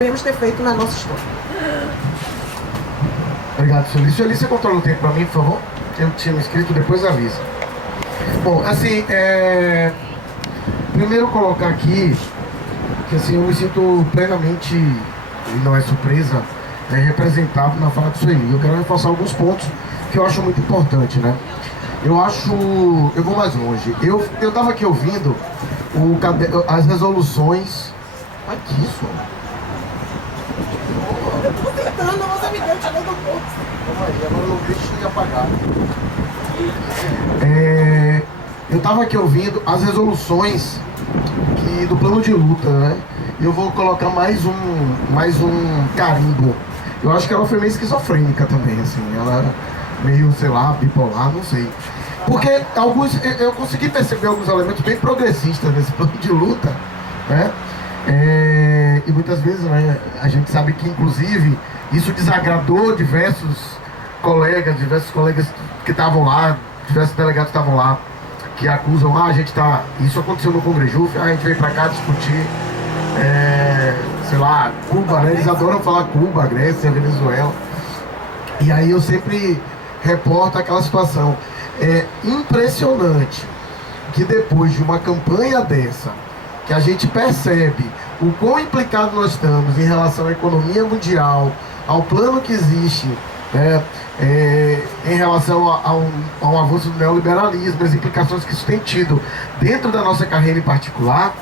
Devemos ter feito na nossa história. Obrigado, Sueli. Sueli, você controla o tempo para mim, por favor? Eu tinha me inscrito, depois avisa. Bom, assim, primeiro colocar aqui que assim, eu me sinto plenamente, e não é surpresa, representado na fala do Sueli. Eu quero reforçar alguns pontos que eu acho muito importante, né? Eu vou mais longe. Eu tava aqui ouvindo as resoluções. Aqui, isso. Eu tô tentando, você me deu tirando do bolso. Calma aí, agora eu não deixo de apagar. Eu tava aqui ouvindo as resoluções do plano de luta, né? E eu vou colocar mais um carimbo. Eu acho que ela foi meio esquizofrênica também, assim. Ela meio, sei lá, bipolar, não sei. Porque eu consegui perceber alguns elementos bem progressistas nesse plano de luta, né? E muitas vezes, né, a gente sabe que, inclusive, isso desagradou diversos colegas que estavam lá, diversos delegados que estavam lá, que acusam, isso aconteceu no Congresso, a gente veio pra cá discutir, sei lá, Cuba, né? Eles adoram falar Cuba, Grécia, Venezuela. E aí eu sempre reporto aquela situação. É impressionante que depois de uma campanha dessa, que a gente percebe o quão implicado nós estamos em relação à economia mundial, ao plano que existe, em relação ao avanço do neoliberalismo, as implicações que isso tem tido dentro da nossa carreira em particular,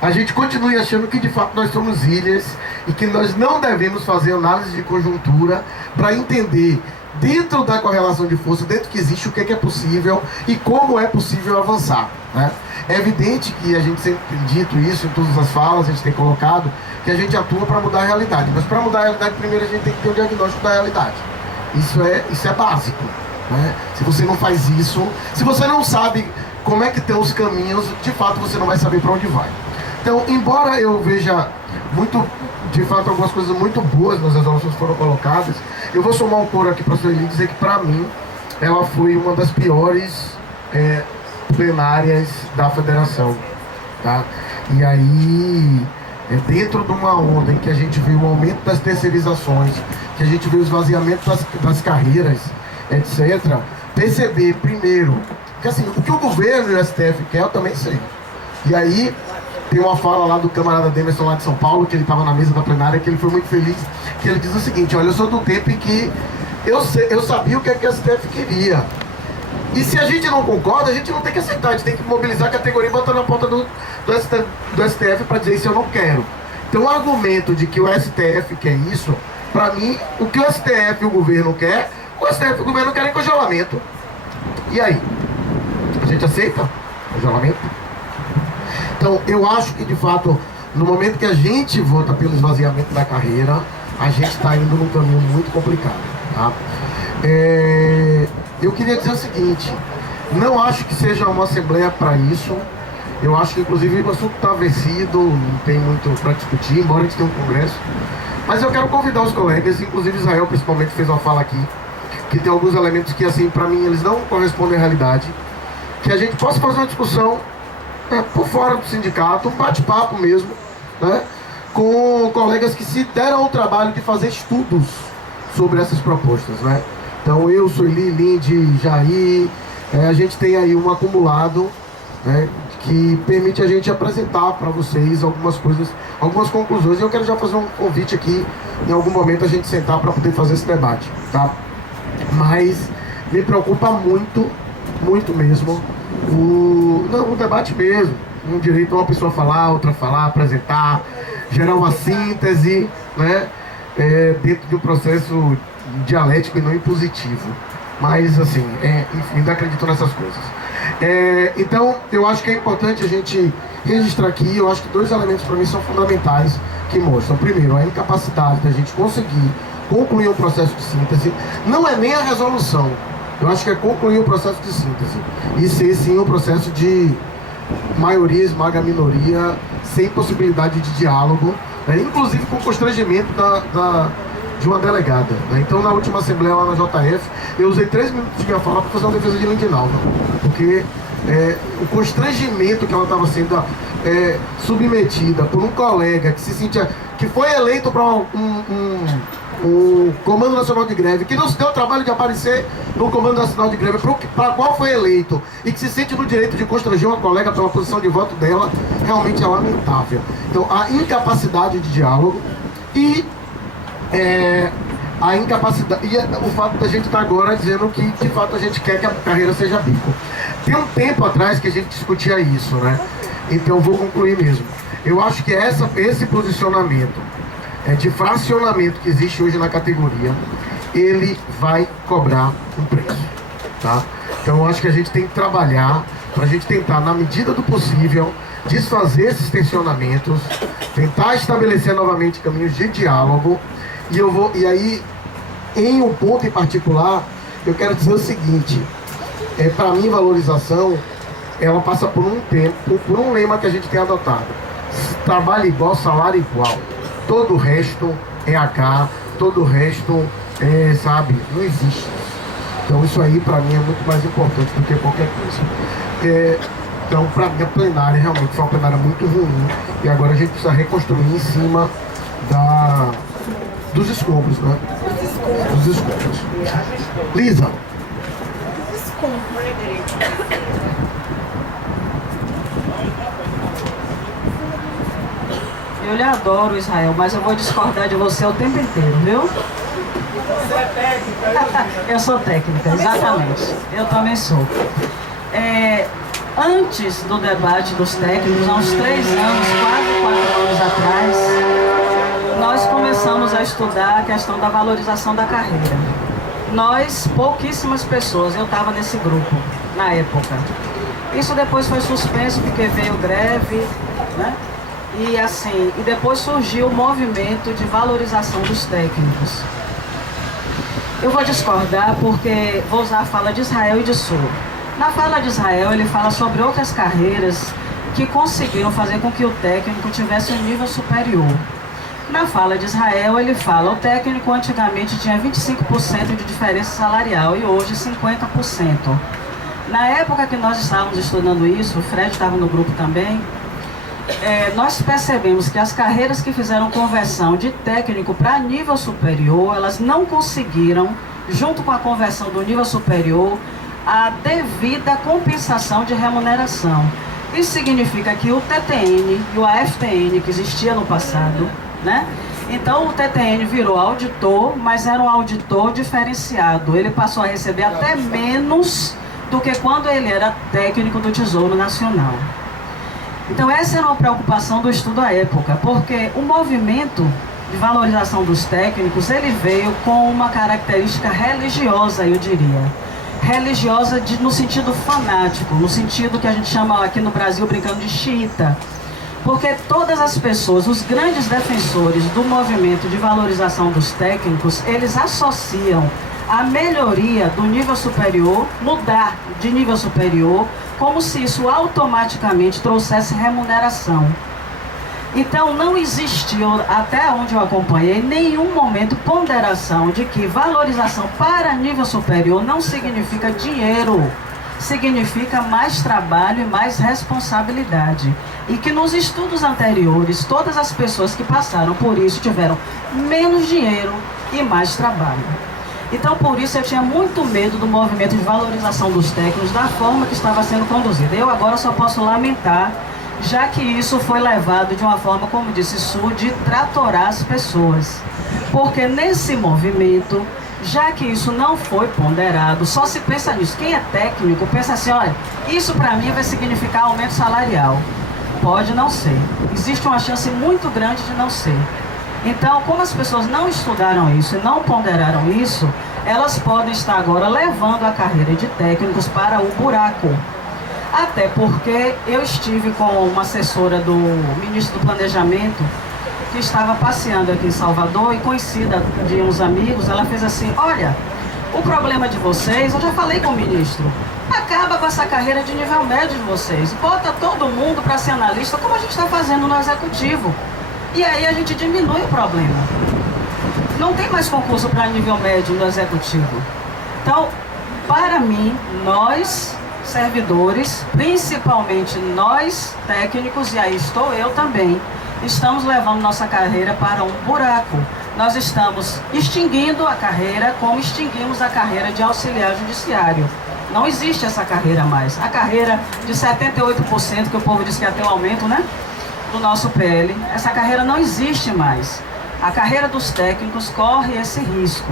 a gente continue achando que de fato nós somos ilhas e que nós não devemos fazer análise de conjuntura para entender dentro da correlação de força, dentro que existe, o que é possível e como é possível avançar, né? É evidente que a gente sempre tem dito isso em todas as falas, a gente tem colocado que a gente atua para mudar a realidade, mas para mudar a realidade primeiro a gente tem que ter um diagnóstico da realidade. Isso é básico, né? Se você não faz isso, se você não sabe como é que tem os caminhos, de fato você não vai saber para onde vai. Então, embora eu veja de fato algumas coisas muito boas nas resoluções que foram colocadas, eu vou somar um coro aqui para a Sueli e dizer que para mim ela foi uma das piores plenárias da federação, tá? E aí, dentro de uma onda em que a gente viu o aumento das terceirizações, que a gente viu o esvaziamento das carreiras, etc., perceber primeiro que assim, o que o governo e o STF quer, eu também sei. E aí tem uma fala lá do camarada Demerson lá de São Paulo, que ele estava na mesa da plenária, que ele foi muito feliz, que ele diz o seguinte: olha, eu sou do tempo em que eu sabia o que o STF queria. E se a gente não concorda, a gente não tem que aceitar, a gente tem que mobilizar a categoria e botar na ponta do STF para dizer isso eu não quero. Então o argumento de que o STF quer isso, para mim, o que o STF e o governo quer, o STF e o governo querem congelamento. E aí? A gente aceita congelamento? Então eu acho que de fato, no momento que a gente vota pelo esvaziamento da carreira, a gente está indo num caminho muito complicado, tá? Eu queria dizer o seguinte: não acho que seja uma assembleia para isso. Eu acho que inclusive o assunto está vencido, não tem muito para discutir, embora a gente tenha um congresso. Mas eu quero convidar os colegas, inclusive Israel principalmente fez uma fala aqui, que tem alguns elementos que assim, para mim, eles não correspondem à realidade, que a gente possa fazer uma discussão por fora do sindicato, um bate-papo mesmo, né, com colegas que se deram o trabalho de fazer estudos sobre essas propostas, né? Então eu, Sueli, Linde, Jair, a gente tem aí um acumulado, né, que permite a gente apresentar para vocês algumas coisas, algumas conclusões. E eu quero já fazer um convite aqui, em algum momento a gente sentar para poder fazer esse debate, tá? Mas me preocupa muito, muito mesmo, o debate mesmo, um direito a uma pessoa falar, outra falar, apresentar, gerar uma síntese, né, dentro de um processo dialético e não impositivo. Mas assim, enfim, ainda acredito nessas coisas. Então eu acho que é importante a gente registrar aqui. Eu acho que dois elementos para mim são fundamentais, que mostram, primeiro, a incapacidade da gente conseguir concluir um processo de síntese. Não é nem a resolução, eu acho que é concluir o processo de síntese e ser sim um processo de maioria esmaga a minoria, sem possibilidade de diálogo, né? Inclusive com constrangimento de uma delegada, né? Então na última assembleia lá na JF, eu usei 3 minutos de minha fala para fazer uma defesa de Lindinalva, porque o constrangimento que ela estava sendo submetida por um colega que se sentia que foi eleito para o Comando Nacional de Greve, que não se deu o trabalho de aparecer no Comando Nacional de Greve, para qual foi eleito, e que se sente no direito de constranger uma colega pela posição de voto dela, realmente é lamentável. Então, a incapacidade de diálogo e a incapacidade e o fato da gente estar agora dizendo que de fato a gente quer que a carreira seja bico. Tem um tempo atrás que a gente discutia isso, né? Então eu vou concluir mesmo. Eu acho que esse posicionamento de fracionamento que existe hoje na categoria, ele vai cobrar um preço, tá? Então eu acho que a gente tem que trabalhar para a gente tentar, na medida do possível, desfazer esses tensionamentos, tentar estabelecer novamente caminhos de diálogo. E aí, em um ponto em particular, eu quero dizer o seguinte: para mim, valorização, ela passa por um lema que a gente tem adotado: trabalho igual, salário igual. Todo o resto é H, todo o resto sabe, não existe. Então isso aí para mim é muito mais importante do que qualquer coisa. Então, para mim, a plenária realmente foi uma plenária muito ruim, e agora a gente precisa reconstruir em cima dos escombros, né? Dos escombros. Lisa. Eu lhe adoro, Israel, mas eu vou discordar de você o tempo inteiro, viu? Você é técnica. Eu sou técnica, exatamente. Eu também sou. Antes do debate dos técnicos, há uns 3 anos, quase 4 anos atrás, nós começamos a estudar a questão da valorização da carreira. Nós, pouquíssimas pessoas, eu estava nesse grupo, na época. Isso depois foi suspenso porque veio greve, né? E depois surgiu o movimento de valorização dos técnicos. Eu vou discordar porque vou usar a fala de Israel e de Sul. Na fala de Israel, ele fala sobre outras carreiras que conseguiram fazer com que o técnico tivesse um nível superior. Na fala de Israel, ele fala: o técnico antigamente tinha 25% de diferença salarial e hoje 50%. Na época que nós estávamos estudando isso, o Fred estava no grupo também, nós percebemos que as carreiras que fizeram conversão de técnico para nível superior, elas não conseguiram, junto com a conversão do nível superior, a devida compensação de remuneração. Isso significa que o TTN e o AFTN, que existia no passado, né? Então o TTN virou auditor, mas era um auditor diferenciado. Ele passou a receber até menos do que quando ele era técnico do Tesouro Nacional. Então essa era uma preocupação do estudo à época, porque o movimento de valorização dos técnicos, ele veio com uma característica religiosa, eu diria. Religiosa no sentido fanático, no sentido que a gente chama aqui no Brasil, brincando, de xiita. Porque todas as pessoas, os grandes defensores do movimento de valorização dos técnicos, eles associam a melhoria do nível superior, mudar de nível superior, como se isso automaticamente trouxesse remuneração. Então não existiu, até onde eu acompanhei, nenhum momento ponderação de que valorização para nível superior não significa dinheiro, significa mais trabalho e mais responsabilidade. E que nos estudos anteriores, todas as pessoas que passaram por isso tiveram menos dinheiro e mais trabalho. Então, por isso, eu tinha muito medo do movimento de valorização dos técnicos, da forma que estava sendo conduzido. Eu agora só posso lamentar, já que isso foi levado de uma forma, como disse Su, de tratorar as pessoas. Porque nesse movimento, já que isso não foi ponderado, só se pensa nisso. Quem é técnico pensa assim: olha, isso para mim vai significar aumento salarial. Pode não ser. Existe uma chance muito grande de não ser. Então, como as pessoas não estudaram isso e não ponderaram isso, elas podem estar agora levando a carreira de técnicos para o buraco. Até porque eu estive com uma assessora do ministro do Planejamento, que estava passeando aqui em Salvador, e conhecida de uns amigos, ela fez assim: olha, o problema de vocês, eu já falei com o ministro, acaba com essa carreira de nível médio de vocês, bota todo mundo para ser analista, como a gente está fazendo no executivo. E aí a gente diminui o problema. Não tem mais concurso para nível médio no executivo. Então, para mim, nós, servidores, principalmente nós, técnicos, e aí estou eu também, estamos levando nossa carreira para um buraco. Nós estamos extinguindo a carreira como extinguimos a carreira de auxiliar judiciário. Não existe essa carreira mais. A carreira de 78%, que o povo diz que ia ter um aumento, né, do nosso PL, essa carreira não existe mais. A carreira dos técnicos corre esse risco.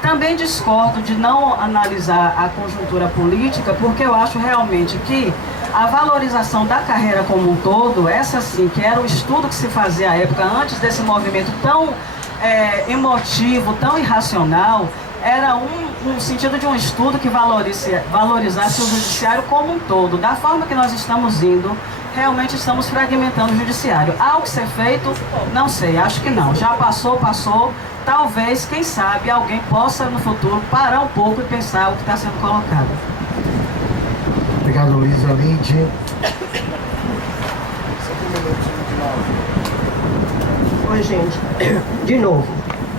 Também discordo de não analisar a conjuntura política, porque eu acho realmente que a valorização da carreira como um todo, essa sim, que era o estudo que se fazia à época, antes desse movimento tão emotivo, tão irracional, era um sentido de um estudo que valorizasse o judiciário como um todo. Da forma que nós estamos indo, realmente estamos fragmentando o judiciário. Há o que ser feito? Não sei, acho que não. Já passou. Talvez, quem sabe, alguém possa no futuro parar um pouco e pensar o que está sendo colocado. Obrigado, Luísa Linde. Oi, gente. De novo,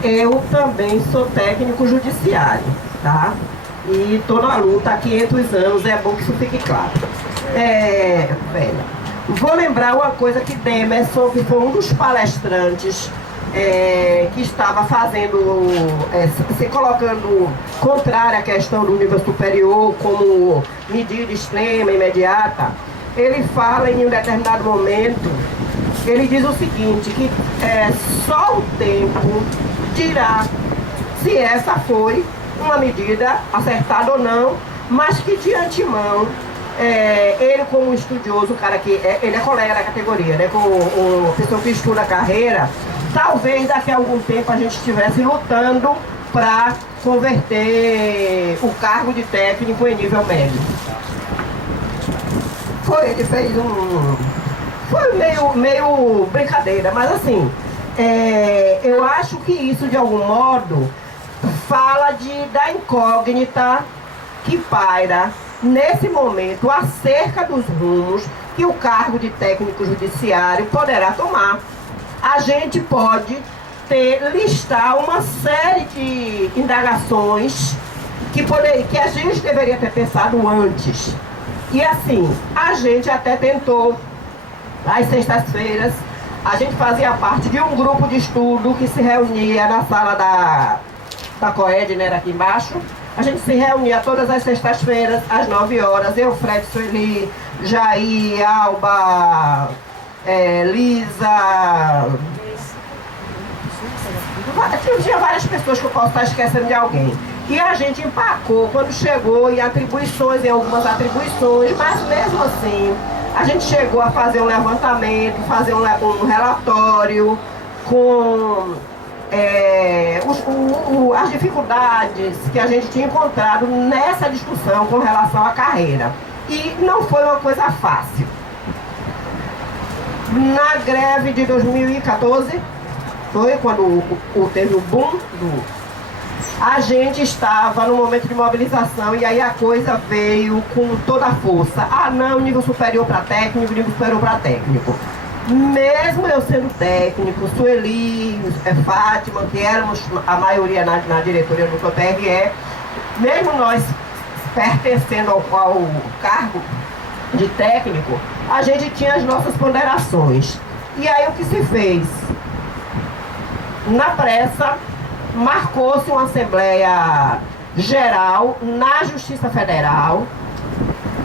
eu também sou técnico judiciário, tá? E tô na luta há 500 anos, é bom que isso fique claro. Velho, vou lembrar uma coisa que Demerson, que foi um dos palestrantes que estava fazendo, se colocando contrária à questão do nível superior como medida extrema, imediata, ele fala em um determinado momento, ele diz o seguinte, que só o tempo dirá se essa foi uma medida acertada ou não, mas que de antemão, ele como estudioso, o cara que ele é colega da categoria, né, como pessoa que estuda a carreira, talvez daqui a algum tempo a gente estivesse lutando para converter o cargo de técnico em nível médio. Ele fez foi meio brincadeira, mas assim, eu acho que isso de algum modo fala da incógnita que paira nesse momento acerca dos rumos que o cargo de técnico judiciário poderá tomar. A gente pode listar uma série de indagações que a gente deveria ter pensado antes. E assim, a gente até tentou, às sextas-feiras, a gente fazia parte de um grupo de estudo que se reunia na sala da COED, né, aqui embaixo. A gente se reunia todas as sextas-feiras, às 9 horas, eu, Fred, Sueli, Jair, Alba, Lisa... Tinha várias pessoas que eu posso estar esquecendo de alguém. E a gente empacou quando chegou em algumas atribuições, mas mesmo assim, a gente chegou a fazer um levantamento, fazer um relatório com as dificuldades que a gente tinha encontrado nessa discussão com relação à carreira. E não foi uma coisa fácil. Na greve de 2014, foi quando teve o boom a gente estava no momento de mobilização e aí a coisa veio com toda a força. Ah não, nível superior para técnico, nível superior para técnico. Mesmo eu sendo técnico, Sueli, Fátima, que éramos a maioria na diretoria do PRE, mesmo nós pertencendo ao cargo de técnico, a gente tinha as nossas ponderações. E aí o que se fez? Na pressa, marcou-se uma Assembleia Geral na Justiça Federal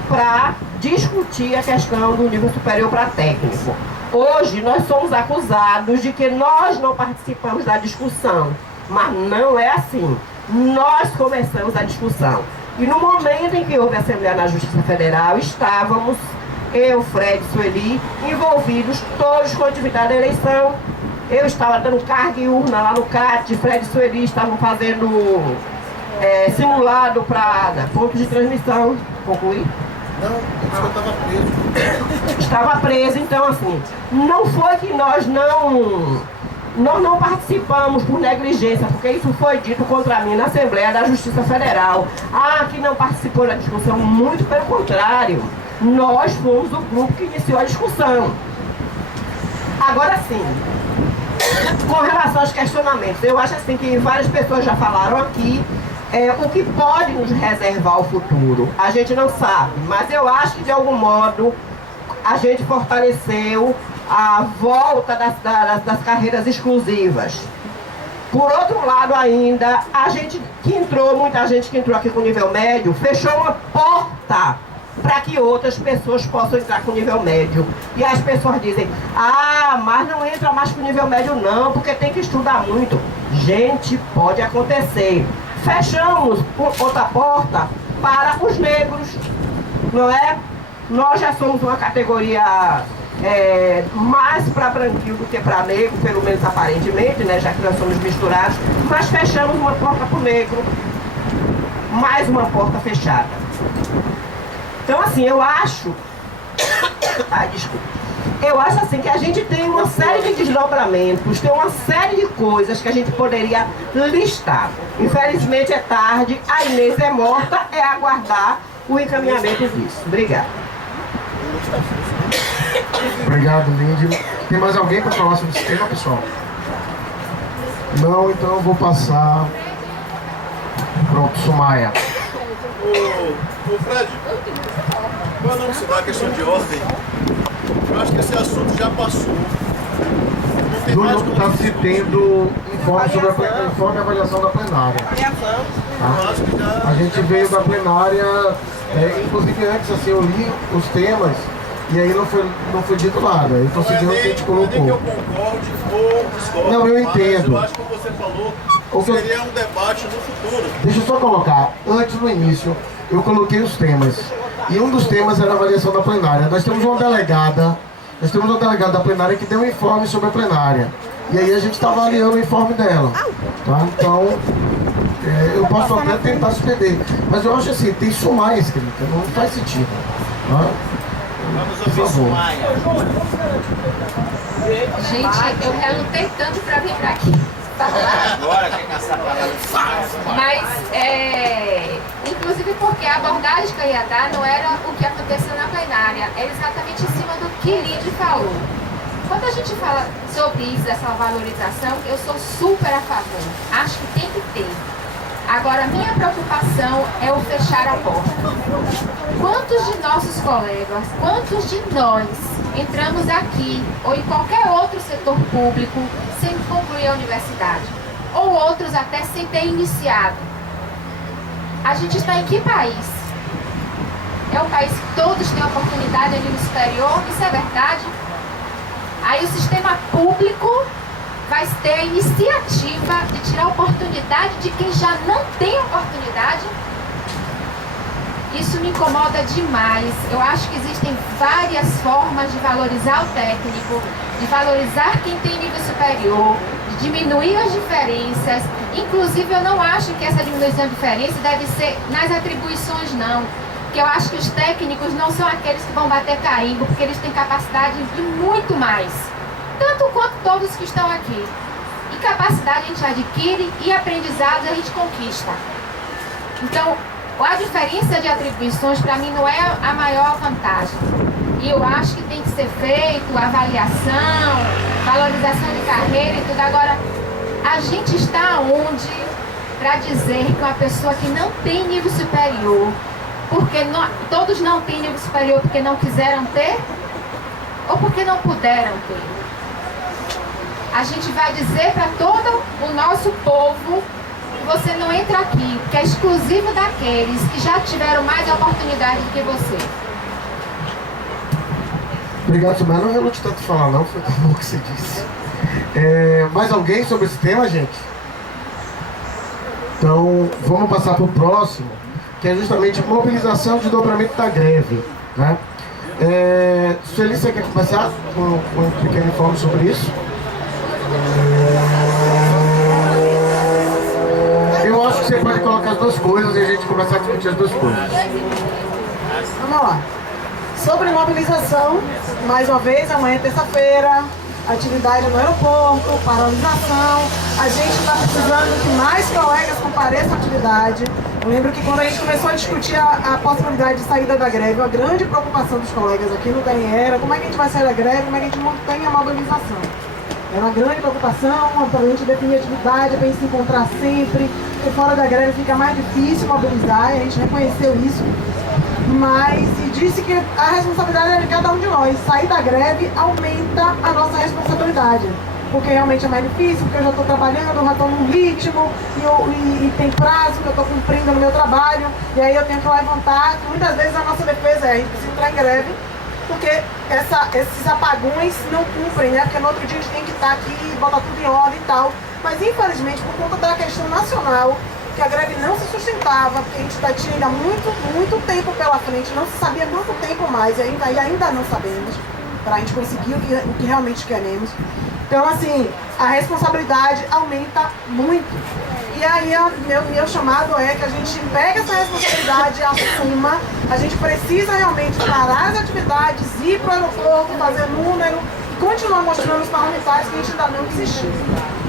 para discutir a questão do nível superior para técnico. Hoje nós somos acusados de que nós não participamos da discussão, mas não é assim. Nós começamos a discussão. E no momento em que houve a Assembleia na Justiça Federal, estávamos, eu, Fred, Sueli, envolvidos todos com a atividade da eleição. Eu estava dando carga e urna lá no CAT, Fred e Sueli estavam fazendo simulado para pontos de transmissão. Concluir? Não, eu estava preso. Estava preso, então assim, não foi que nós não participamos por negligência, porque isso foi dito contra mim na Assembleia da Justiça Federal. Ah, que não participou da discussão, muito pelo contrário. Nós fomos o grupo que iniciou a discussão. Agora sim, com relação aos questionamentos, eu acho assim que várias pessoas já falaram aqui o que pode nos reservar o futuro. A gente não sabe, mas eu acho que de algum modo a gente fortaleceu a volta das carreiras exclusivas. Por outro lado ainda, muita gente que entrou aqui com nível médio, fechou uma porta para que outras pessoas possam entrar com nível médio. E as pessoas dizem, mas não entra mais com nível médio não, porque tem que estudar muito. Gente, pode acontecer. Fechamos outra porta para os negros, não é? Nós já somos uma categoria mais para branquinho do que para negro, pelo menos aparentemente, né? Já que nós somos misturados, mas fechamos uma porta para o negro, mais uma porta fechada. Então assim, eu acho assim que a gente tem uma série de desdobramentos, tem uma série de coisas que a gente poderia listar. Infelizmente é tarde, a Inês é morta, é aguardar o encaminhamento disso. Obrigada. Obrigado, Lindy. Tem mais alguém para falar sobre esse tema, pessoal? Não, então eu vou passar. Pronto, Sumaia. Ô Fred, quando não se dá a questão de ordem, eu acho que esse assunto já passou. Não tem mais Júnior como está se tendo informe sobre informe e avaliação da plenária. Eu acho que já... A gente veio da plenária, inclusive antes assim, eu li os temas e aí não foi dito nada. Eu estou seguindo o que a gente colocou. Não é nem que eu concorde ou discordo. Não, eu mas entendo. Eu acho que como você falou, seria um debate no futuro. Deixa eu só colocar, antes no início, eu coloquei os temas. E um dos temas era a avaliação da plenária. Nós temos uma delegada da plenária que deu um informe sobre a plenária. E aí a gente está avaliando o informe dela. Tá? Então, eu posso até tentar suspender. Mas eu acho assim, tem sumar escrita, não faz sentido. Tá? Por favor. Gente, eu relutei tanto para vir para aqui falar. Agora quer caçar para Mas, inclusive porque a abordagem que eu ia dar não era o que aconteceu na plenária, era exatamente em cima do que Lindy falou. Quando a gente fala sobre isso, essa valorização, eu sou super a favor. Acho que tem que ter. Agora, minha preocupação é o fechar a porta. Quantos de nossos colegas, quantos de nós entramos aqui ou em qualquer outro setor público sem concluir a universidade? Ou outros até sem ter iniciado? A gente está em que país? É um país que todos têm oportunidade de nível superior? Isso é verdade? Aí o sistema público vai ter a iniciativa de tirar a oportunidade de quem já não tem oportunidade? Isso me incomoda demais. Eu acho que existem várias formas de valorizar o técnico, de valorizar quem tem nível superior, de diminuir as diferenças. Inclusive, eu não acho que essa diminuição de diferença deve ser nas atribuições, não. Porque eu acho que os técnicos não são aqueles que vão bater carimbo, porque eles têm capacidade de muito mais. Tanto quanto todos que estão aqui. E capacidade a gente adquire e aprendizado a gente conquista. Então, a diferença de atribuições para mim não é a maior vantagem. E eu acho que tem que ser feito avaliação, valorização de carreira e tudo. Agora, a gente está onde para dizer que uma pessoa que não tem nível superior, porque todos não têm nível superior porque não quiseram ter ou porque não puderam ter? A gente vai dizer para todo o nosso povo que você não entra aqui, que é exclusivo daqueles que já tiveram mais oportunidade do que você. Obrigado, Sumar. Não relute tanto falar não, foi tão bom o que você disse. Mais alguém sobre esse tema, gente? Então, vamos passar para o próximo, que é justamente mobilização de dobramento da greve. Né? Sueli, você quer começar com um pequeno informe sobre isso? Eu acho que você pode colocar as duas coisas e a gente começar a discutir as duas coisas. Vamos lá. Sobre mobilização, mais uma vez, amanhã é terça-feira, atividade no aeroporto, paralisação. A gente está precisando que mais colegas compareçam à atividade. Eu lembro que quando a gente começou a discutir a possibilidade de saída da greve, a grande preocupação dos colegas aqui no DEM era como é que a gente vai sair da greve, como é que a gente mantém a mobilização. Era uma grande preocupação, para a gente definir atividade, para a gente se encontrar sempre, porque fora da greve fica mais difícil mobilizar, e a gente reconheceu isso. mas e disse que a responsabilidade é de cada um de nós. Sair da greve aumenta a nossa responsabilidade, porque realmente é mais difícil, porque eu já estou trabalhando, eu já estou num ritmo, e tem prazo que eu estou cumprindo no meu trabalho, e aí eu tenho que levantar. Muitas vezes a nossa defesa é a gente precisa entrar em greve, porque esses apagões não cumprem, né? Porque no outro dia a gente tem que estar aqui, botar tudo em ordem e tal. Mas infelizmente, por conta da questão nacional, que a greve não se sustentava, porque a gente tinha ainda muito tempo pela frente, não se sabia muito tempo mais, e ainda não sabemos, para a gente conseguir o que realmente queremos. Então, assim, a responsabilidade aumenta muito. E aí, meu chamado é que a gente pegue essa responsabilidade, assuma. A gente precisa realmente parar as atividades, ir para o aeroporto, fazer número e continuar mostrando os parlamentares que a gente ainda não desistiu.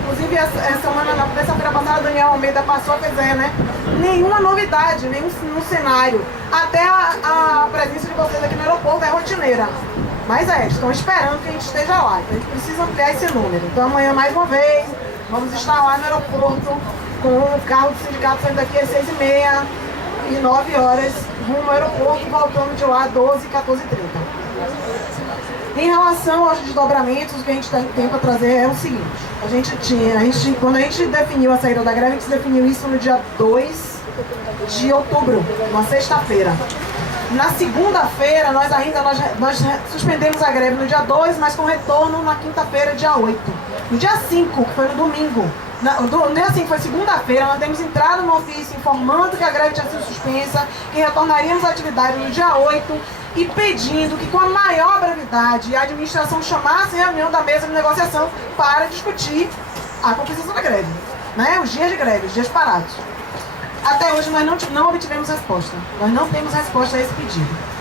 Inclusive, essa semana, na terça-feira passada, Daniel Almeida passou a fazer, né? Nenhuma novidade, nenhum cenário. Até a presença de vocês aqui no aeroporto é rotineira. Mas estão esperando que a gente esteja lá. Então a gente precisa ampliar esse número. Então amanhã, mais uma vez, vamos estar lá no aeroporto com o carro do sindicato saindo daqui às 6h30 e 9 horas, rumo ao aeroporto, voltando de lá às 12h, 14h30. Em relação aos desdobramentos, o que a gente tem para trazer é o seguinte. Quando a gente definiu a saída da greve, a gente definiu isso no dia 2 de outubro, uma sexta-feira. Na segunda-feira, nós suspendemos a greve no dia 2, mas com retorno na quinta-feira, dia 8. No dia 5, que foi no domingo, no dia 5 foi segunda-feira, nós temos entrado no ofício informando que a greve tinha sido suspensa, que retornaríamos à atividade no dia 8 e pedindo que com a maior brevidade a administração chamasse reunião da mesa de negociação para discutir a compensação da greve, né? Os dias de greve, os dias parados. Até hoje nós não obtivemos resposta. Nós não temos resposta a esse pedido.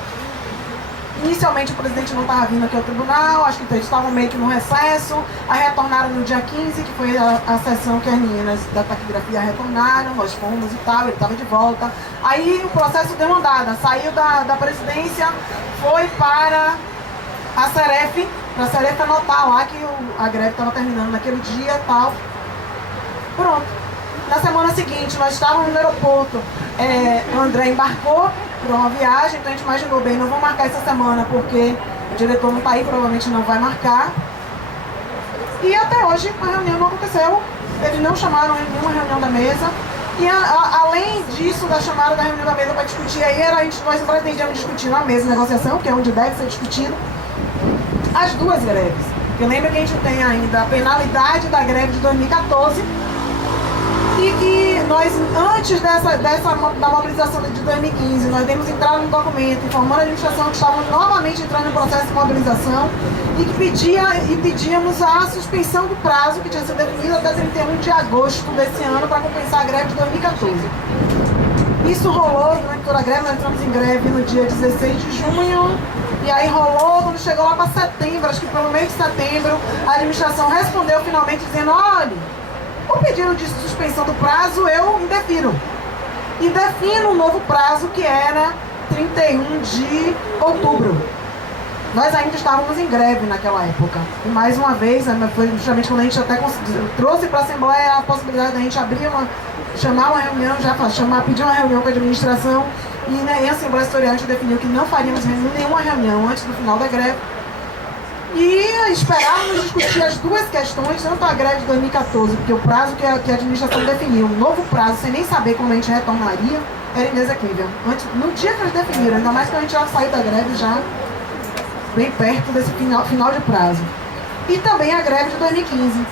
Inicialmente o presidente não estava vindo aqui ao tribunal, acho que eles estavam meio que no recesso, aí retornaram no dia 15, que foi a sessão que as meninas da taquigrafia retornaram, nós fomos e tal, ele estava de volta. Aí o processo deu andada, saiu da presidência, foi para a Seref, para a Seref anotar lá que a greve estava terminando naquele dia e tal. Pronto. Na semana seguinte, nós estávamos no aeroporto, o André embarcou para uma viagem, então a gente imaginou, bem, não vamos marcar essa semana porque o diretor não está aí, provavelmente não vai marcar. E até hoje a reunião não aconteceu, eles não chamaram nenhuma reunião da mesa. E além disso, da chamada da reunião da mesa para discutir, aí nós pretendíamos discutir na mesa de negociação, que é onde deve ser discutido, as duas greves. Porque lembra que a gente tem ainda a penalidade da greve de 2014, e que nós, antes da mobilização de 2015, nós demos entrada no documento informando a administração que estávamos novamente entrando em processo de mobilização e que pedíamos a suspensão do prazo que tinha sido definido até 31 de agosto desse ano para compensar a greve de 2014. Isso rolou durante toda a greve, nós entramos em greve no dia 16 de junho, e aí rolou, quando chegou lá para setembro, acho que pelo mês de setembro, a administração respondeu finalmente dizendo, olha, o pedido de suspensão do prazo eu indefino. E defino um novo prazo que era 31 de outubro. Nós ainda estávamos em greve naquela época. E mais uma vez, foi justamente quando a gente até trouxe para a Assembleia a possibilidade da gente chamar uma reunião, pedir uma reunião com a administração. E em Assembleia Setorial a gente definiu que não faríamos nenhuma reunião antes do final da greve. E esperávamos discutir as duas questões, tanto a greve de 2014, porque o prazo que a administração definiu, um novo prazo, sem nem saber como a gente retornaria, era inexequível. No dia que eles definiram, ainda mais que a gente já saiu da greve já bem perto desse final de prazo. E também a greve de 2015.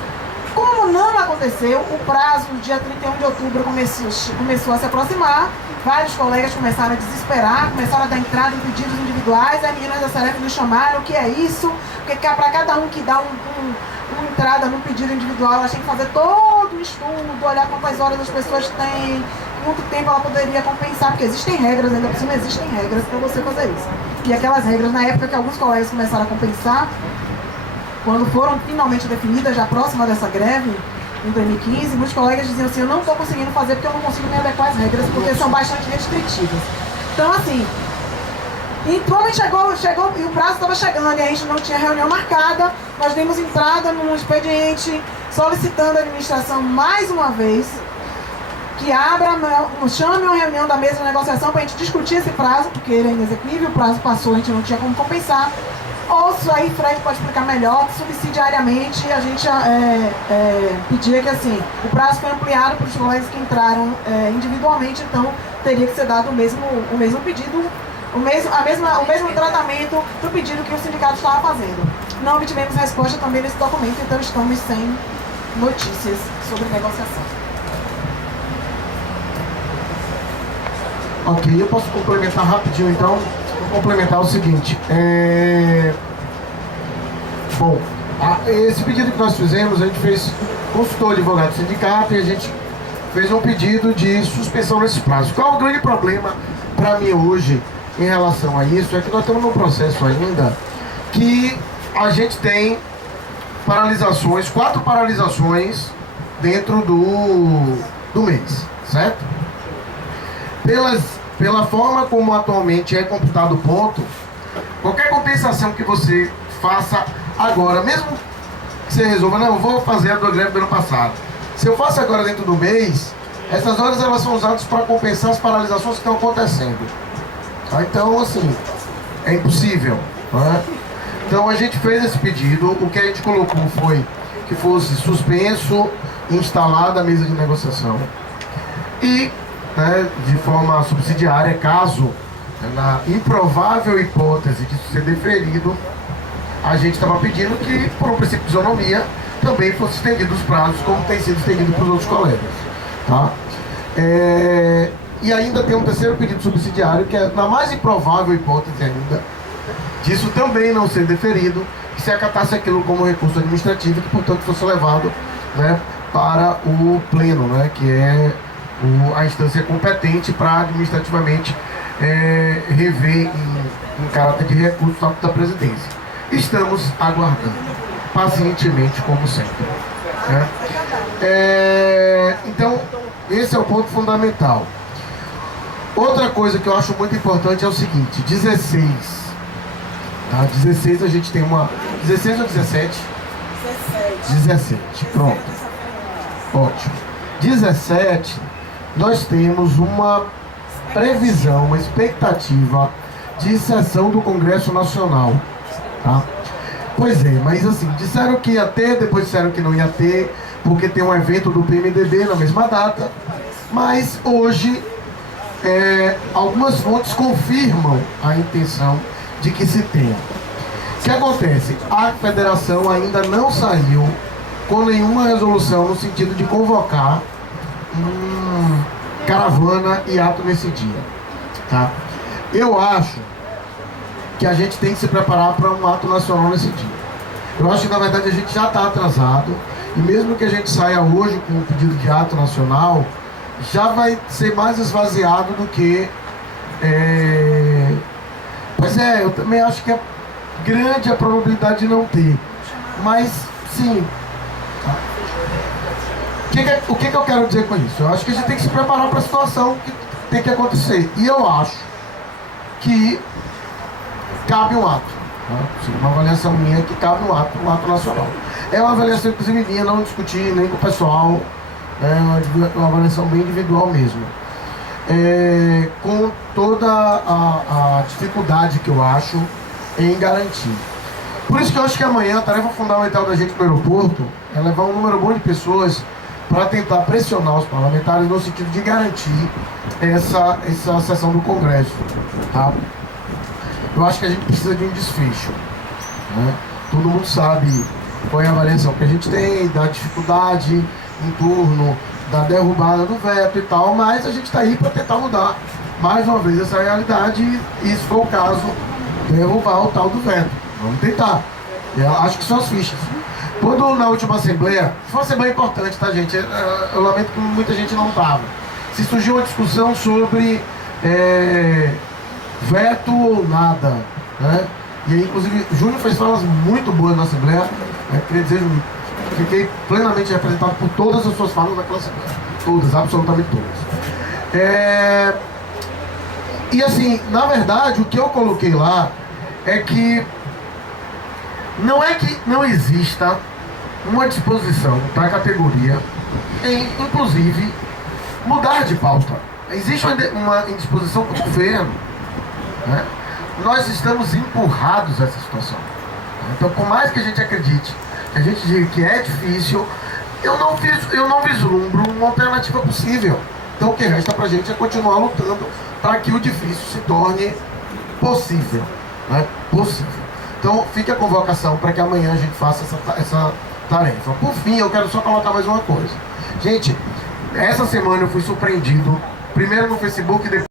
Como não aconteceu, o prazo do dia 31 de outubro começou a se aproximar, vários colegas começaram a desesperar, começaram a dar entrada em pedidos individuais, as meninas da Seref nos chamaram, o que é isso? Porque para cada um que dá uma entrada num pedido individual, elas têm que fazer todo um estudo, olhar quantas horas as pessoas têm, quanto tempo ela poderia compensar, porque existem regras, ainda por cima existem regras para você fazer isso. E aquelas regras, na época que alguns colegas começaram a compensar, quando foram finalmente definidas, já próxima dessa greve, em 2015, muitos colegas diziam assim, eu não estou conseguindo fazer porque eu não consigo me adequar às regras, porque são bastante restritivas. Então, assim, e quando chegou e o prazo estava chegando e a gente não tinha reunião marcada, nós demos entrada num expediente solicitando à administração mais uma vez que chame uma reunião da mesa de negociação para a gente discutir esse prazo, porque ele é inexequível, o prazo passou, a gente não tinha como compensar. Ou isso aí, Fred pode explicar melhor, que subsidiariamente a gente pedia que assim, o prazo foi ampliado para os colegas que entraram individualmente, então teria que ser dado o mesmo pedido, o mesmo tratamento do pedido que o sindicato estava fazendo. Não obtivemos resposta também nesse documento, então estamos sem notícias sobre negociação. Ok, eu posso complementar rapidinho então. Vou complementar o seguinte. Bom, esse pedido que nós fizemos, a gente consultou o advogado do sindicato e a gente fez um pedido de suspensão desses prazos. Qual é o grande problema para mim hoje em relação a isso? É que nós estamos num processo ainda que a gente tem paralisações, 4 paralisações dentro do mês, certo? Pela forma como atualmente é computado o ponto, qualquer compensação que você faça agora, mesmo que você resolva, não, eu vou fazer a do greve do ano passado. Se eu faço agora dentro do mês, essas horas elas são usadas para compensar as paralisações que estão acontecendo. Tá? Então, assim, é impossível. Né? Então a gente fez esse pedido, o que a gente colocou foi que fosse suspenso e instalada a mesa de negociação. E de forma subsidiária, caso na improvável hipótese de isso ser deferido, a gente estava pedindo que, por um princípio de isonomia, também fosse estendido os prazos, como tem sido estendido para os outros colegas. Tá? E ainda tem um terceiro pedido subsidiário, que é na mais improvável hipótese ainda, disso também não ser deferido, que se acatasse aquilo como recurso administrativo, que portanto fosse levado para o pleno, que é a instância competente para administrativamente rever em caráter de recurso o ato da presidência. Estamos aguardando pacientemente, como sempre. Então, esse é o ponto fundamental. Outra coisa que eu acho muito importante é o seguinte: 16. Tá? 16 a gente tem uma... 16 ou 17? 17. Pronto. Ótimo. 17, nós temos uma previsão, uma expectativa de sessão do Congresso Nacional. Tá? Pois é, mas assim, disseram que ia ter, depois disseram que não ia ter, porque tem um evento do PMDB na mesma data, mas hoje algumas fontes confirmam a intenção de que se tenha. O que acontece? A federação ainda não saiu com nenhuma resolução no sentido de convocar caravana e ato nesse dia. Tá? Eu acho que a gente tem que se preparar para um ato nacional nesse dia. Eu acho que na verdade a gente já está atrasado, e mesmo que a gente saia hoje com o pedido de ato nacional, já vai ser mais esvaziado do que... Pois é, eu também acho que é grande a probabilidade de não ter. Mas, sim... O que eu quero dizer com isso? Eu acho que a gente tem que se preparar para a situação que tem que acontecer. E eu acho que cabe um ato. Uma avaliação minha que cabe um ato nacional. É uma avaliação, inclusive, minha, não discuti nem com o pessoal. É uma avaliação bem individual mesmo. Com toda a dificuldade que eu acho em garantir. Por isso que eu acho que amanhã a tarefa fundamental da gente no aeroporto é levar um número bom de pessoas para tentar pressionar os parlamentares no sentido de garantir essa sessão do Congresso. Tá? Eu acho que a gente precisa de um desfecho. Todo mundo sabe qual é a avaliação que a gente tem, da dificuldade em torno da derrubada do veto e tal, mas a gente está aí para tentar mudar mais uma vez essa realidade, e se for o caso, derrubar o tal do veto. Vamos tentar. Eu acho que são as fichas. Quando na última assembleia, foi uma assembleia importante, tá, gente? Eu lamento que muita gente não estava. Se surgiu uma discussão sobre veto ou nada, né? E aí, inclusive, Júnior fez falas muito boas na assembleia. Queria dizer, Júnior, fiquei plenamente representado por todas as suas falas naquela assembleia. Todas, absolutamente todas. E assim, na verdade, o que eu coloquei lá é que não exista uma disposição para a categoria em, inclusive, mudar de pauta. Existe uma indisposição do governo, né? Nós estamos empurrados a essa situação. Então, por mais que a gente acredite, que a gente diga que é difícil, eu não vislumbro uma alternativa possível. Então, o que resta pra gente é continuar lutando para que o difícil se torne possível, né? Possível. Então, fique a convocação para que amanhã a gente faça essa tarefa. Por fim, eu quero só colocar mais uma coisa. Gente, essa semana eu fui surpreendido, primeiro no Facebook e depois